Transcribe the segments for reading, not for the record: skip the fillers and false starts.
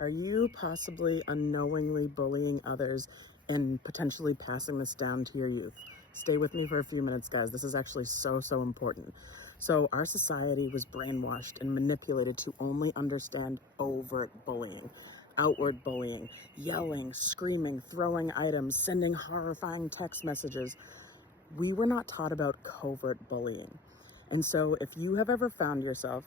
Are you possibly unknowingly bullying others and potentially passing this down to your youth? Stay with me for a few minutes, guys. This is actually so important. So our society was brainwashed and manipulated to only understand overt bullying, outward bullying, yelling, screaming, throwing items, sending horrifying text messages. We were not taught about covert bullying. And so if you have ever found yourself,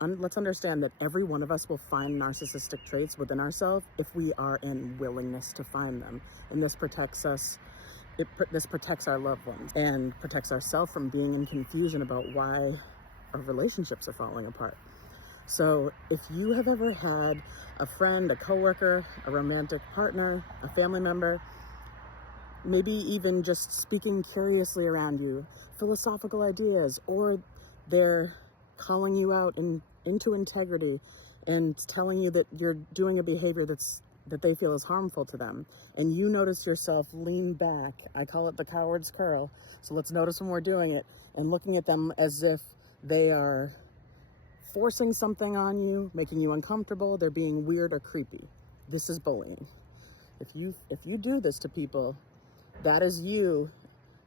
let's understand that every one of us will find narcissistic traits within ourselves if we are in willingness to find them. And this protects us. This protects our loved ones and protects ourselves from being in confusion about why our relationships are falling apart. So if you have ever had a friend, a coworker, a romantic partner, a family member, maybe even just speaking curiously around you, philosophical ideas, or they're calling you out into integrity and telling you that you're doing a behavior that they feel is harmful to them, and you notice yourself lean back. I call it the coward's curl. So let's notice when we're doing it and looking at them as if they are forcing something on you, making you uncomfortable, they're being weird or creepy. This is bullying. If you do this to people, that is you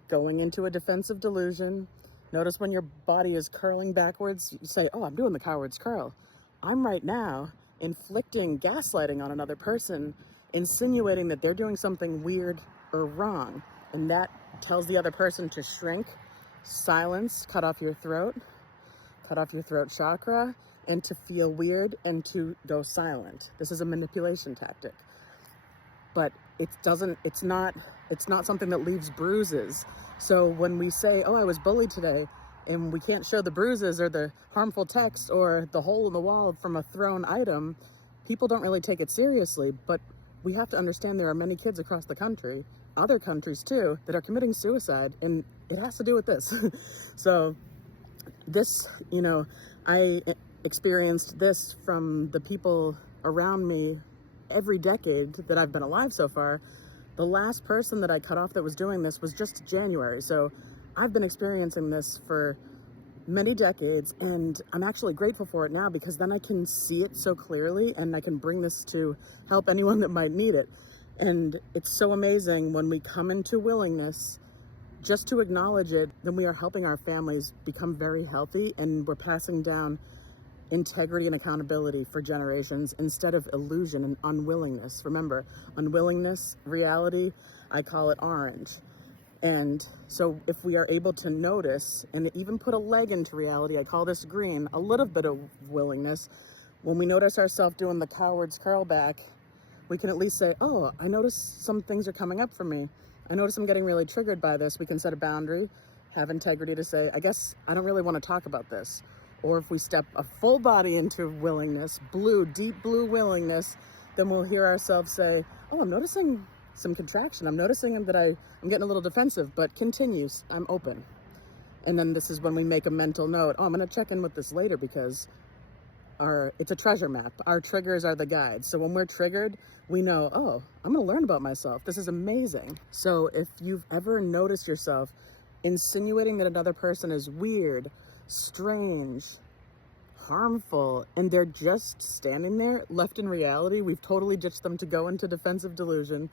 going into a defensive delusion. Notice when your body is curling backwards, you say, oh, I'm doing the coward's curl. I'm right now inflicting gaslighting on another person, insinuating that they're doing something weird or wrong. And that tells the other person to shrink, silence, cut off your throat chakra, and to feel weird and to go silent. This is a manipulation tactic. But it's not something that leaves bruises. So when we say, oh, I was bullied today, and we can't show the bruises or the harmful text or the hole in the wall from a thrown item, people don't really take it seriously. But we have to understand there are many kids across the country, other countries too, that are committing suicide, and it has to do with this. So this, I experienced this from the people around me every decade that I've been alive so far. The last person that I cut off that was doing this was just January. So I've been experiencing this for many decades, and I'm actually grateful for it now because then I can see it so clearly and I can bring this to help anyone that might need it. And it's so amazing when we come into willingness just to acknowledge it, then we are helping our families become very healthy, and we're passing down integrity and accountability for generations instead of illusion and unwillingness. Remember, unwillingness, reality, I call it orange. And so if we are able to notice and even put a leg into reality, I call this green, a little bit of willingness. When we notice ourselves doing the coward's curl back, we can at least say, oh, I notice some things are coming up for me. I notice I'm getting really triggered by this. We can set a boundary, have integrity to say, I guess I don't really want to talk about this. Or if we step a full body into willingness, deep blue willingness, then we'll hear ourselves say, oh, I'm noticing some contraction. I'm noticing that I'm getting a little defensive, but continues. I'm open. And then this is when we make a mental note. Oh, I'm going to check in with this later because it's a treasure map. Our triggers are the guides. So when we're triggered, we know, oh, I'm going to learn about myself. This is amazing. So if you've ever noticed yourself insinuating that another person is weird, strange, harmful, and they're just standing there left in reality, we've totally ditched them to go into defensive delusion.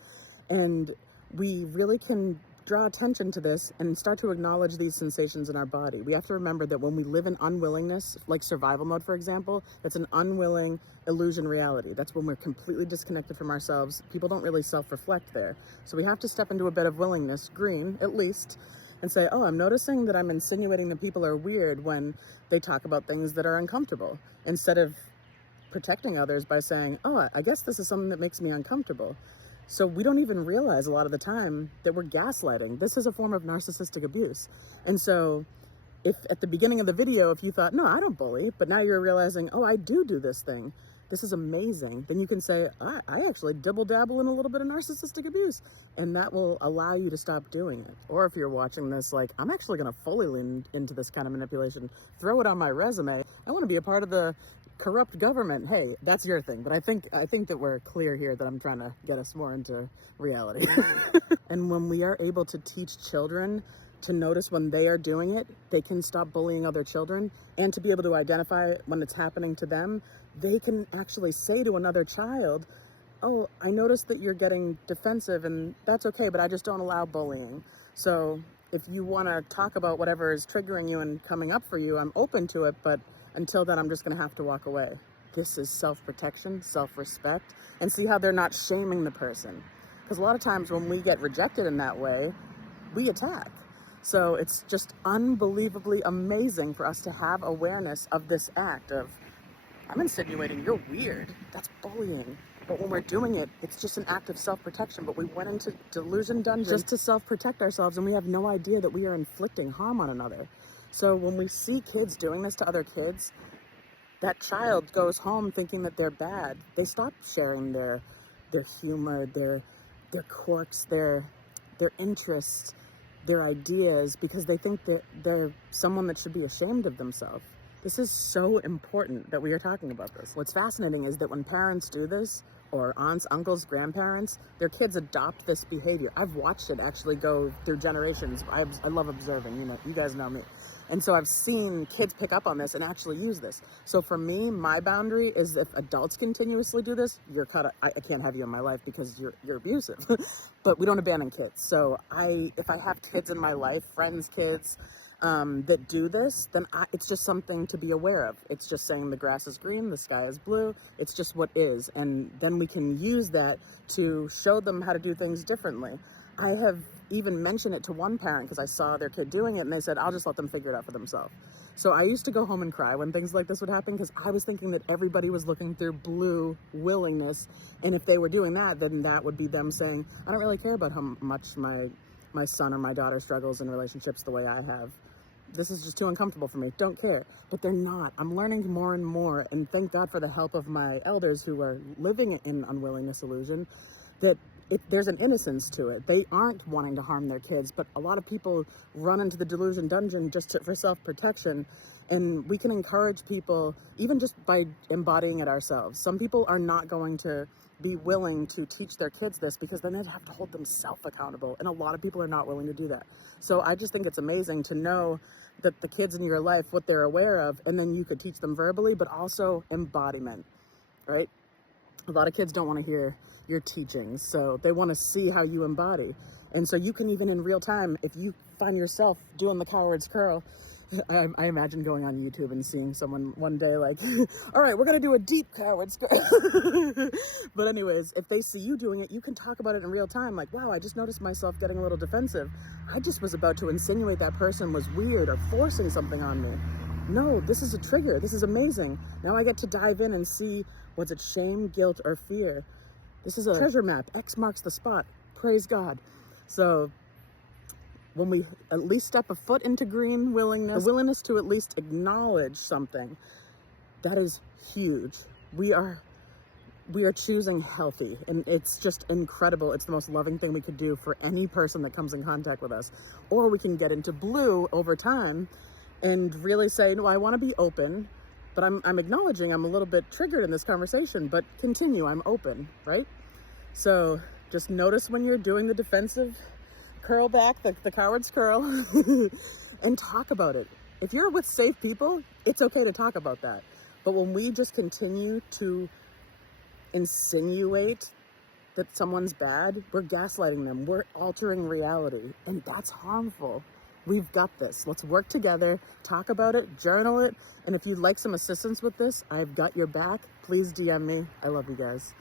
And we really can draw attention to this and start to acknowledge these sensations in our body. We have to remember that when we live in unwillingness, like survival mode, for example, it's an unwilling illusion reality. That's when we're completely disconnected from ourselves. People don't really self-reflect there. So we have to step into a bit of willingness, green at least, and say, oh, I'm noticing that I'm insinuating that people are weird when they talk about things that are uncomfortable, instead of protecting others by saying, oh, I guess this is something that makes me uncomfortable. So we don't even realize a lot of the time that we're gaslighting. This is a form of narcissistic abuse. And so if at the beginning of the video, if you thought, no, I don't bully, but now you're realizing, oh, I do this thing, this is amazing, then you can say, I actually dibble dabble in a little bit of narcissistic abuse. And that will allow you to stop doing it. Or if you're watching this, like, I'm actually going to fully lean into this kind of manipulation, throw it on my resume. I want to be a part of the corrupt government. Hey, that's your thing. But I think that we're clear here that I'm trying to get us more into reality. And when we are able to teach children to notice when they are doing it, they can stop bullying other children, and to be able to identify when it's happening to them, they can actually say to another child, oh, I noticed that you're getting defensive, and that's okay, but I just don't allow bullying. So if you want to talk about whatever is triggering you and coming up for you, I'm open to it, but until then, I'm just going to have to walk away. This is self-protection, self-respect, and see how they're not shaming the person. Because a lot of times when we get rejected in that way, we attack. So it's just unbelievably amazing for us to have awareness of this act of, I'm insinuating you're weird. That's bullying. But when we're doing it, it's just an act of self-protection. But we went into delusion dungeon just to self-protect ourselves, and we have no idea that we are inflicting harm on another. So when we see kids doing this to other kids, that child goes home thinking that they're bad. They stop sharing their humor, their quirks, their interests, their ideas, because they think that they're someone that should be ashamed of themselves. This is so important that we are talking about this. What's fascinating is that when parents do this, or aunts, uncles, grandparents, their kids adopt this behavior. I've watched it actually go through generations. I love observing, you guys know me. And so I've seen kids pick up on this and actually use this. So for me, my boundary is if adults continuously do this, you're cut. I can't have you in my life because you're abusive. But we don't abandon kids. So if I have kids in my life, friends, kids, that do this, then it's just something to be aware of. It's just saying the grass is green, the sky is blue. It's just what is. And then we can use that to show them how to do things differently. I have even mentioned it to one parent because I saw their kid doing it, and they said, I'll just let them figure it out for themselves. So I used to go home and cry when things like this would happen because I was thinking that everybody was looking through blue willingness. And if they were doing that, then that would be them saying, I don't really care about how much my son or my daughter struggles in relationships the way I have. This is just too uncomfortable for me. Don't care. But they're not. I'm learning more and more, and thank God for the help of my elders who are living in unwillingness illusion, that there's an innocence to it. They aren't wanting to harm their kids, but a lot of people run into the delusion dungeon just for self-protection, and we can encourage people even just by embodying it ourselves. Some people are not going to be willing to teach their kids this because then they'd have to hold themselves accountable, and a lot of people are not willing to do that. So I just think it's amazing to know that the kids in your life, what they're aware of, and then you could teach them verbally, but also embodiment, right? A lot of kids don't want to hear your teachings, so they want to see how you embody. And so you can even in real time, if you find yourself doing the coward's curl, I imagine going on YouTube and seeing someone one day like, all right, we're going to do a deep coward's curl. But anyways, if they see you doing it, you can talk about it in real time. Like, wow, I just noticed myself getting a little defensive. I just was about to insinuate that person was weird or forcing something on me. No, this is a trigger. This is amazing. Now I get to dive in and see, was it shame, guilt, or fear? This is a treasure map. X marks the spot. Praise God. So when we at least step a foot into green willingness, the willingness to at least acknowledge something, that is huge. We are choosing healthy, and it's just incredible. It's the most loving thing we could do for any person that comes in contact with us. Or we can get into blue over time and really say, no, I want to be open, but I'm acknowledging I'm a little bit triggered in this conversation, but continue, I'm open, right? So just notice when you're doing the defensive curl back, the coward's curl, and talk about it. If you're with safe people, it's okay to talk about that. But when we just continue to insinuate that someone's bad, we're gaslighting them. We're altering reality, and that's harmful. We've got this. Let's work together, talk about it, journal it, and if you'd like some assistance with this, I've got your back. Please DM me. I love you guys.